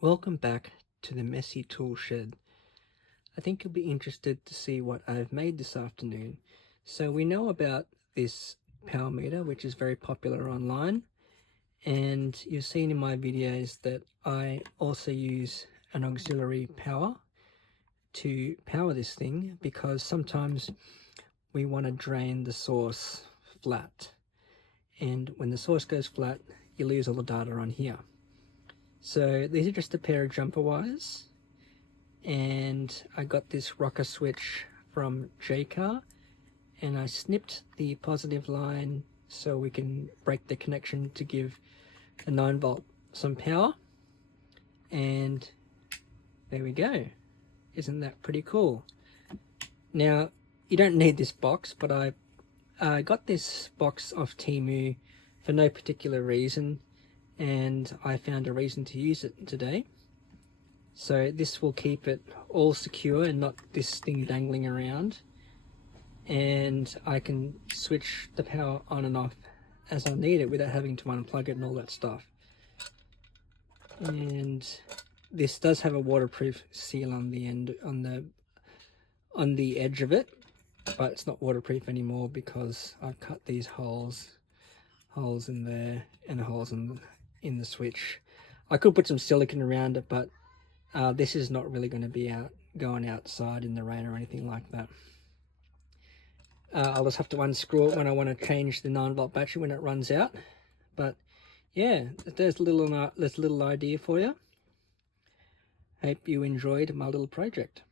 Welcome back to the messy tool shed. I think you'll be interested to see what I've made this afternoon. So we know about this power meter, which is very popular online, and you've seen in my videos that I also use an auxiliary power to power this thing, because sometimes we want to drain the source flat, and when the source goes flat you lose all the data on here. So these are just a pair of jumper wires, and I got this rocker switch from JCar, and I snipped the positive line so we can break the connection to give the 9-volt some power, and there we go. Isn't that pretty cool? Now, you don't need this box, but I got this box off Temu for no particular reason, and I found a reason to use it today. So this will keep it all secure and not this thing dangling around, and I can switch the power on and off as I need it without having to unplug it and all that stuff. And this does have a waterproof seal on the end, on the edge of it, but it's not waterproof anymore because I've cut these holes in there and holes in the switch. I could put some silicone around it, but this is not really going to be going outside in the rain or anything like that. I'll just have to unscrew it when I want to change the 9-volt battery when it runs out. But yeah, there's a little idea for you. Hope you enjoyed my little project.